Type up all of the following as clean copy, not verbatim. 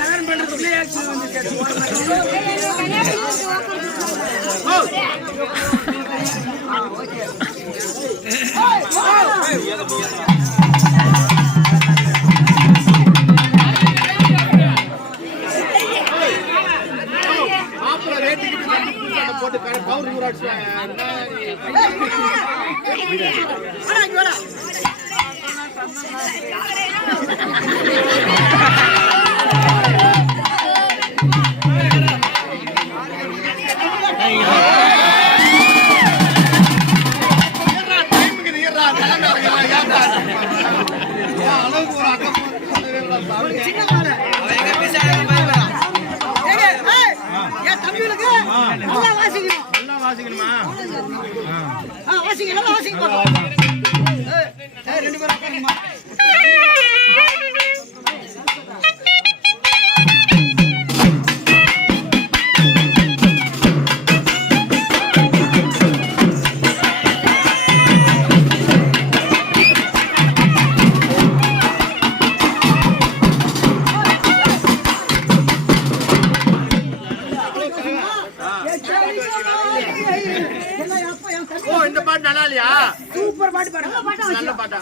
கல்யாணம் பண்றதுக்குள்ளே ஆக்சிடென்ட் வந்து போட்டு பவுர் ஊராட்சி சூப்பர் பாட்டு பாடு நல்ல பாட்டா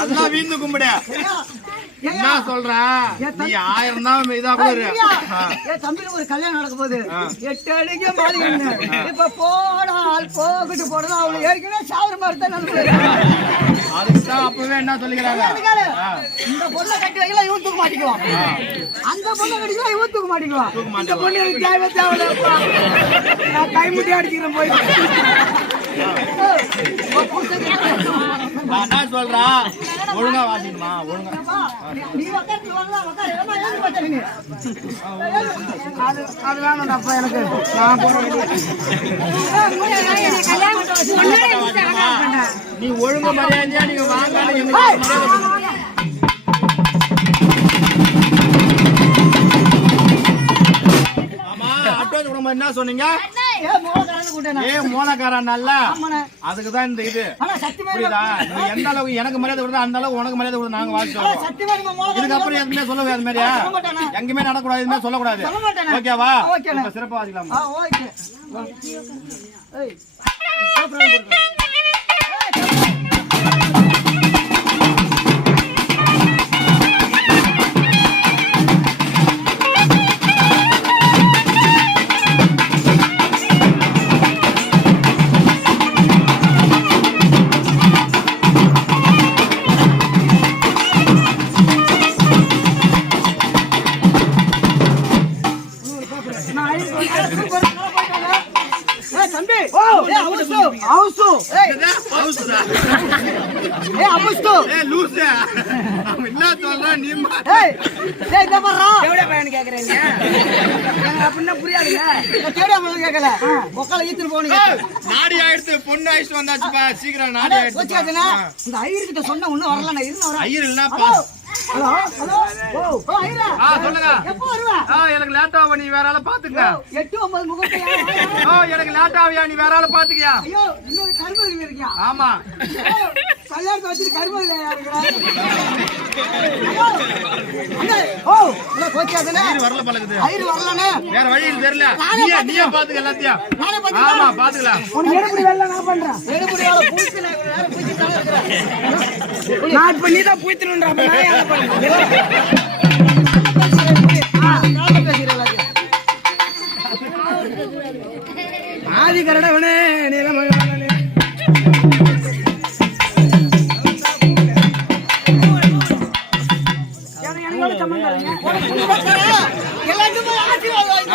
நல்லா வீந்து கும்பிட என்ன சொல்ற நீ 1000 தான் இதா கூட தம்பிக்கு ஒரு கல்யாணம் நடக்க போகுது 8 அடிக்கு மாறிங்க இப்ப போடால் போகிட்டு போடா அவளை ஏற்கனவே சாவர மாதிரி தான் அதுதான் அப்பவே என்ன சொல்லிக்கிறாங்க இந்த பொண்ணை கட்டி வைக்கல இவன் தூக்க மாட்டிக்குவான் அந்த பொண்ணை கட்டிக்கலாம் இவன் தூக்க மாட்டிக்குவான் இந்த பொண்ணு எனக்கு தேவை நான் கை முட்டி அடிக்கிறேன் போய் நான் என்ன சொல்றா ஒழுங்கா வாசிக்கணுமா ஒழுங்கா நீ உட்கார்ந்து உட்காரு ஏமா ஏன் பண்றீங்க அது வேணாம்ப்பா எனக்கு நான் போறேன் நீ ஒழுங்கா மரியாதையா நீங்க வாங்க ஆமா அட்வான்ஸ் கொடுங்க என்ன சொன்னீங்க மோனக்காரன் நல்ல அதுக்குதான் இந்த இது புரியுதா நீ எந்த அளவுக்கு எனக்கு மரியாதை கொடுத்தா அந்த அளவுக்கு உனக்கு மரியாதை கொடுத்து நாங்க வாழ்க்கை இதுக்கப்புறம் எதுவுமே சொல்லவே அது மாதிரியா எங்கேயுமே நடக்கூடாது எதுவுமே சொல்லக்கூடாது ஓகேவா சிறப்பா வாசிக்கலாம் பொண்ணு ஆயிடுச்சு வந்தாச்சுப்பா சீக்கிரம் நாடி ஆயிடுச்சு சொன்ன ஒண்ணு வரல ஐயர் சொல்லுங்க எனக்கு லேட்டா நீ வேற ஆள பாத்துக்க 8-9 முகத்தை எனக்கு லேட்டா நீ வேற ஆள பாத்துக்கியா ஆமா கல்யாணத்தை வச்சுட்டு கருமதில வரல பழகுது வேற வழி தெரியல நீயே பாத்துக்க எல்லாத்தையும் ஆமா பாத்துக்கலாம் நான் இப்ப நீதான் பூய்த்தணும்ன்ற எல்லாத்துக்கும் ஆசீர்வாதம்.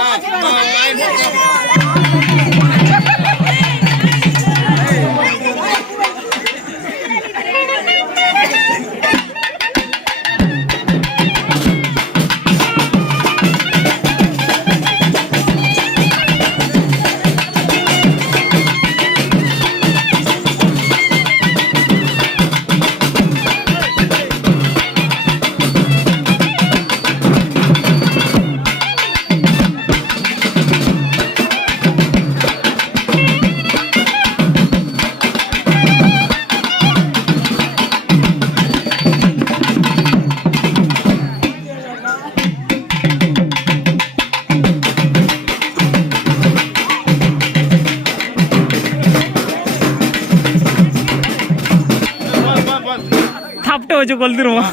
சாப்பிட்டு வச்சு கொளுத்துருவோம்.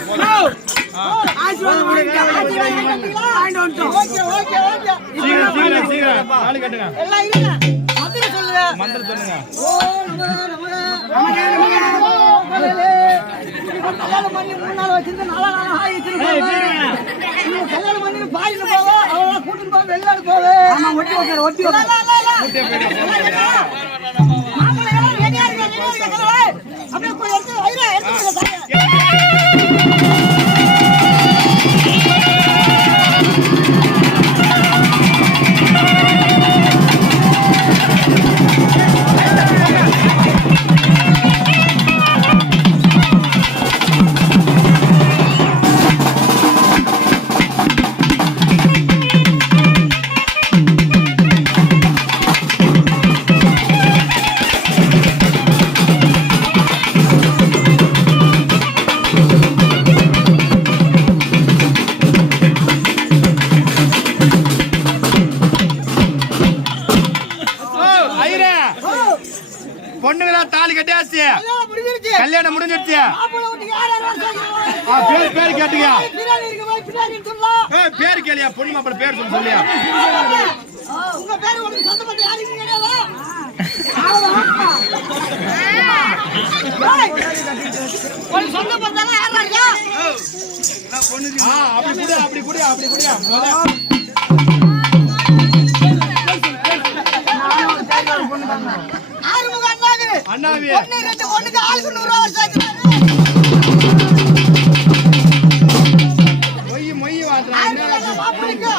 ஆசீர்வாதம் வாங்கிட்டு வந்துட்டோம். சீக்கிரம் சீக்கிரம் தாலி கட்டுங்க. எல்லாம் இருங்க. மந்திரம் சொல்லுங்க. மந்திரம் சொல்லுங்க. ஓம் கல்யாணம் பண்ணி 3 நாள் வச்சிருந்து 4 நாள் ஆயிடுச்சு. கல்யாணம் பண்ணி பாயில போவோ அவள கூட்டிட்டு போய் வெளிநாடு போவே. ஆமா ஒட்டி வைக்கிற ஒட்டி வைக்கிற. மாப்பிள்ளை எல்லாம் ரெடியா இருக்காங்க. அப்படியே போய் எடுத்து வைரா எடுத்து பொண்ணுங்களா தாலி கட்டியாச்சு. கல்யாணம் முடிஞ்சிருச்சு. பேர் கேட்டுங்க. பேர் கேளியா பொண்ணு மாப்பிள்ள பேர் சொல்லியா. உங்க பேரு உங்களுக்கு சொந்தப்பட்ட யாருக்கு கிடையாதா? ஒரு சொந்தப்பட்டதெல்லாம் யாரா இருக்கா? அப்படி கூட அண்ணாவி ஒண்ணுக்கு ஆளுக்கு 100 ரூபா சேர்க்கிறாரு. மொய் வாங்குறாங்க. மாப்பிளைக்கு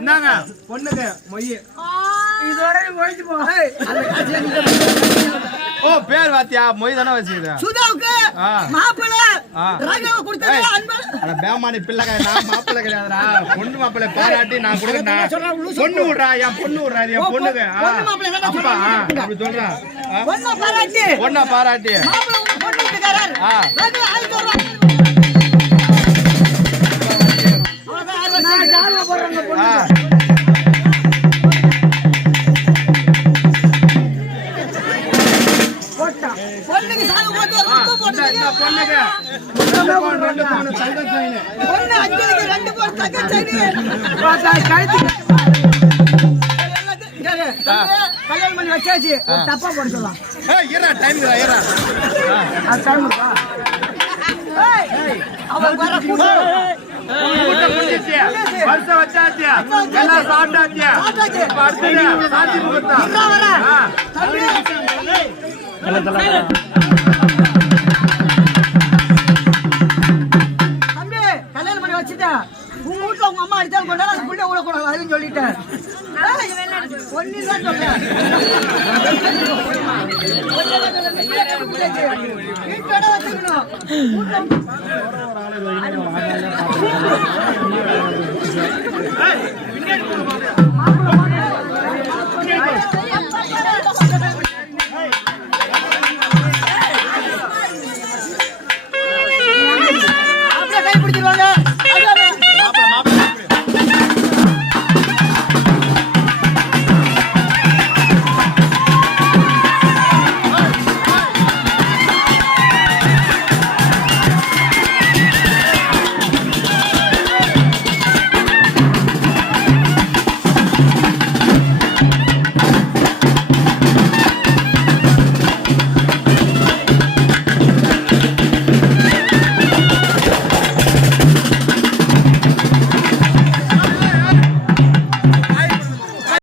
இந்தாங்க பொண்ணுக்கு மொய். இதோட போயிட்டு போ. ஓ பேர் வாத்தியா மொய் தானே வச்சுக்கிற. சுதாவுக்கு மாப்பிள்ளை ராகவ கொடுத்தது அன்பு. அட பேமானி பிள்ளை நான் மாப்பிள்ளை கிடையாதுடா. பொண்ணு மாப்பிள்ளை பாராட்டி நான் கொடுக்கறேன். பொண்ணு விடுறா என் பொண்ணு விடுறா என் பொண்ணுக்கு. அப்பா அப்படி சொல்றா. பொண்ணை பாராட்டி மாப்பிள்ளை பொண்ணு வீட்டுக்காரர் ராகவ 500 ரூபாய். நான் ஜாலமா போறேங்க பொண்ணு. பொண்ணுக்கு சாகு போட்டு ஒரு முத்து போட்டுங்க. பொண்ணுக்கு பொண்ணு அஞ்சலிக்கு 2 போட்டு தங்க செடி பார்த்தா கழுத்து கல்யாணம் பண்ணி வச்சாச்சு. தப்பா போட சொல்லலாம். ஏறா டைம் ஏறா டைம் அவன் வர வருஷம் வச்சாச்சு எல்லாம் சாப்பிட்டாச்சு. அடுத்தது சாட்சி முகூர்த்தம். தம்பி கல்யாணம் பண்ணி வச்சுட்டேன். உங்க வீட்டுல உங்க அம்மா அடித்தாலும் கொண்டாட அந்த பிள்ளை விடக்கூடாது அதுன்னு சொல்லிட்டேன். ஒன்னுதான் சொல்றேன். வீட்டோட வச்சுக்கணும். மாப்பிள்ளை